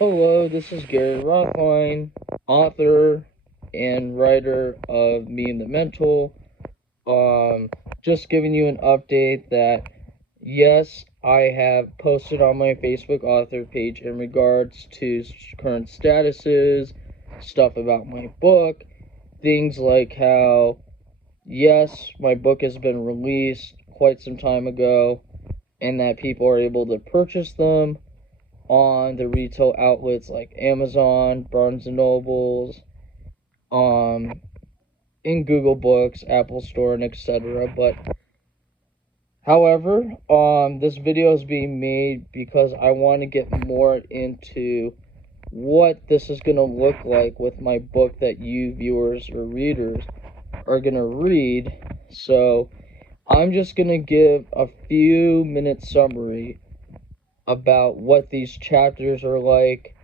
Hello, this is Gary Rothline, author and writer of Me and the Mental. Just giving you an update that yes, I have posted on my Facebook author page in regards to current statuses, stuff about my book, things like how yes, my book has been released quite some time ago, and that people are able to purchase them on the retail outlets like Amazon, Barnes and Nobles, in Google Books, Apple Store, and etc. But however, this video is being made because I want to get more into what this is going to look like with my book that you viewers or readers are going to read. So I'm just going to give a few minute summary about what these chapters are like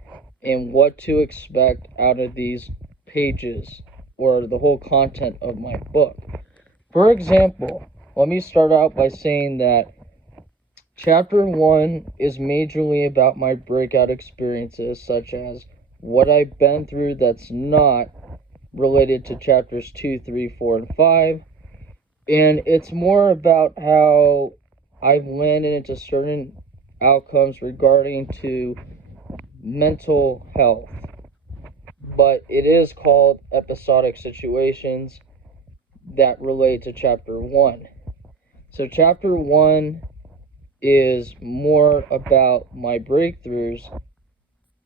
and what to expect out of these pages or the whole content of my book. For example, let me start out by saying that chapter 1 is majorly about my breakout experiences, such as what I've been through that's not related to chapters 2, 3, 4, and 5. And it's more about how I've landed into certain outcomes regarding to mental health, but it is called episodic situations that relate to chapter 1. So chapter 1 is more about my breakthroughs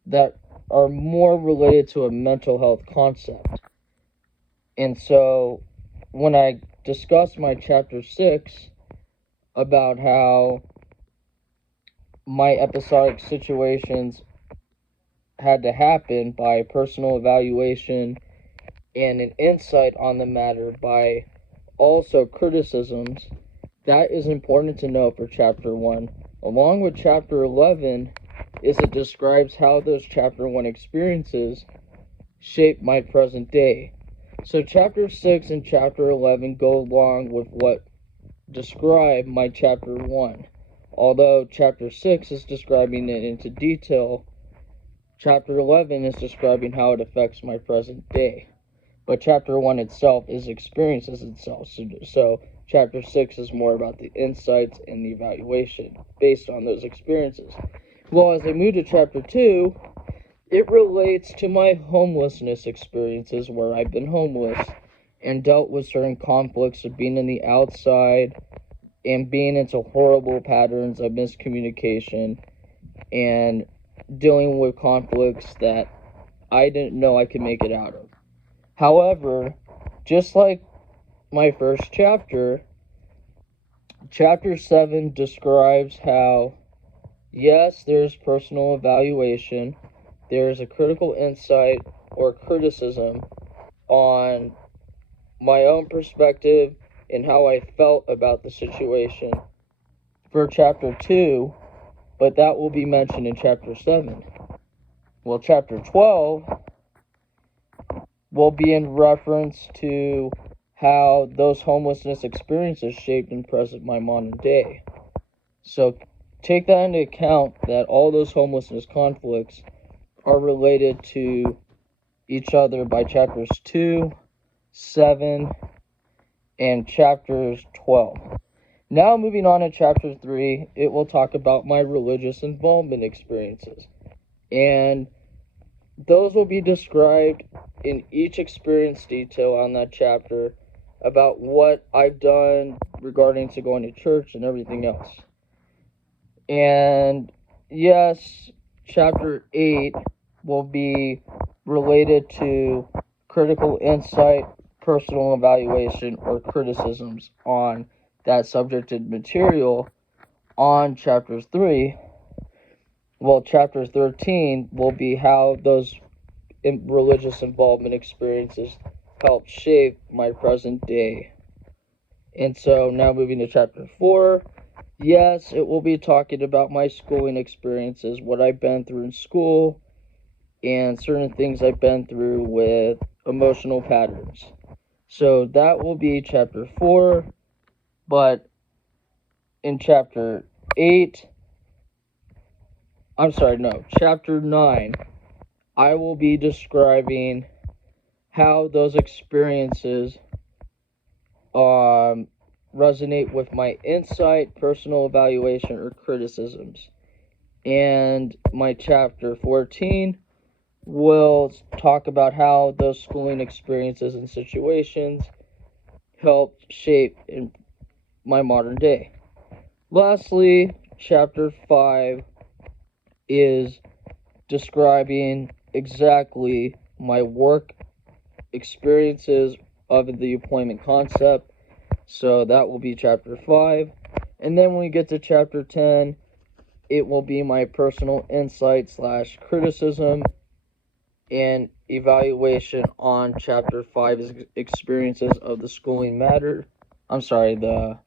that are more related to a mental health concept. And so when I discuss my chapter 6 about how my episodic situations had to happen by personal evaluation and an insight on the matter by also criticisms, that is important to know for chapter 1. Along with chapter 11 is it describes how those chapter 1 experiences shape my present day. So chapter 6 and chapter 11 go along with what describe my chapter 1. Although chapter 6 is describing it into detail, chapter 11 is describing how it affects my present day. But chapter 1 itself is experiences itself. So chapter 6 is more about the insights and the evaluation based on those experiences. Well, as I move to chapter 2, it relates to my homelessness experiences where I've been homeless and dealt with certain conflicts of being in the outside and being into horrible patterns of miscommunication and dealing with conflicts that I didn't know I could make it out of. However, just like my first chapter, chapter 7 describes how, yes, there's personal evaluation, there's a critical insight or criticism on my own perspective and how I felt about the situation for chapter 2, but that will be mentioned in chapter 7. Well, chapter 12 will be in reference to how those homelessness experiences shaped and present my modern day. So take that into account that all those homelessness conflicts are related to each other by chapters 2, 7, and chapters 12. Now moving on to chapter 3, it will talk about my religious involvement experiences. And those will be described in each experience detail on that chapter about what I've done regarding to going to church and everything else. And yes, chapter 8 will be related to critical insight, personal evaluation, or criticisms on that subjected material on chapter 3. Well, chapter 13 will be how those religious involvement experiences help shape my present day. And so now moving to chapter 4, yes, it will be talking about my schooling experiences, what I've been through in school, and certain things I've been through with emotional patterns. So that will be chapter 4, but in chapter 8, chapter 9, I will be describing how those experiences resonate with my insight, personal evaluation, or criticisms. And my chapter 14 will talk about how those schooling experiences and situations helped shape in my modern day. Lastly, chapter 5 is describing exactly my work experiences of the employment concept. So that will be chapter 5. And then when we get to chapter 10, it will be my personal insight / criticism and evaluation on chapter 5's experiences of the schooling matter. The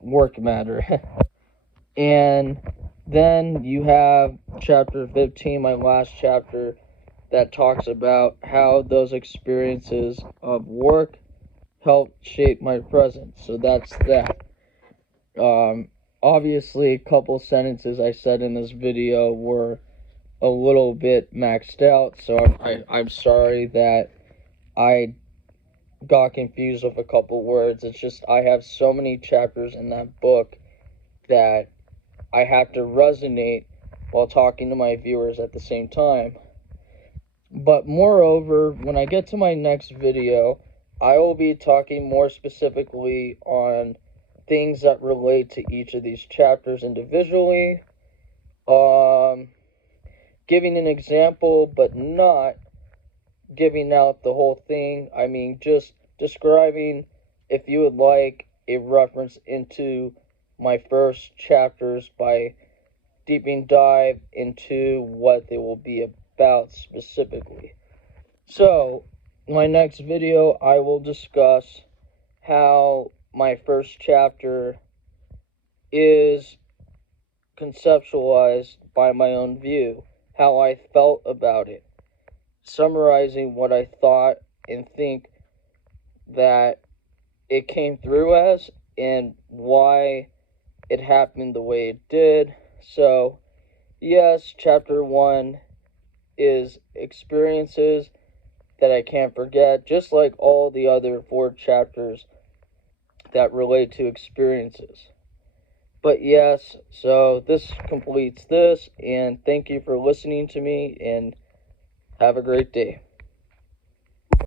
work matter. And then you have chapter 15, my last chapter, that talks about how those experiences of work helped shape my present. So that's that. Obviously, a couple sentences I said in this video were a little bit maxed out, so I'm sorry that I got confused with a couple words. It's just I have so many chapters in that book that I have to resonate while talking to my viewers at the same time. But moreover, when I get to my next video, I will be talking more specifically on things that relate to each of these chapters individually. Giving an example, but not giving out the whole thing. I mean, just describing, if you would like, a reference into my first chapters by deeping dive into what they will be about specifically. So, in my next video, I will discuss how my first chapter is conceptualized by my own view, how I felt about it, summarizing what I thought and think that it came through as, and why it happened the way it did. So, yes, chapter 1 is experiences that I can't forget, just like all the other 4 chapters that relate to experiences. But yes, so this completes this, and thank you for listening to me, and have a great day.